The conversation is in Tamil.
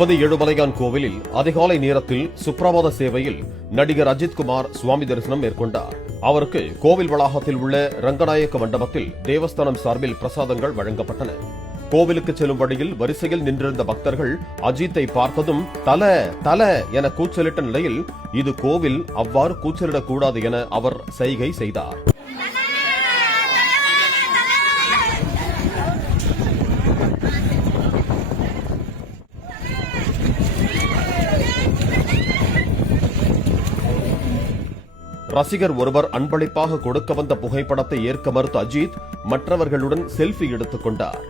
திருப்பதி ஏழுமலையான் கோவிலில் அதிகாலை நேரத்தில் சுப்பிரபாத சேவையில் நடிகர் அஜித்குமார் சுவாமி தரிசனம் மேற்கொண்டார். அவருக்கு கோவில் வளாகத்தில் உள்ள ரங்கநாயக்க மண்டபத்தில் தேவஸ்தானம் சார்பில் பிரசாதங்கள் வழங்கப்பட்டன. கோவிலுக்கு செல்லும் வழியில் வரிசையில் நின்றிருந்த பக்தர்கள் அஜித்தை பார்த்ததும் தல தல என கூச்சலிட்ட நிலையில் இது கோவில், அவ்வாறு கூச்சலிடக்கூடாது என அவர் செய்கை செய்தார். ரசிகர் ஒருவர் அன்பளிப்பாக கொடுக்க வந்த புகைப்படத்தை ஏற்க மறுத்த அஜித் மற்றவர்களுடன் செல்ஃபி எடுத்துக் கொண்டார்.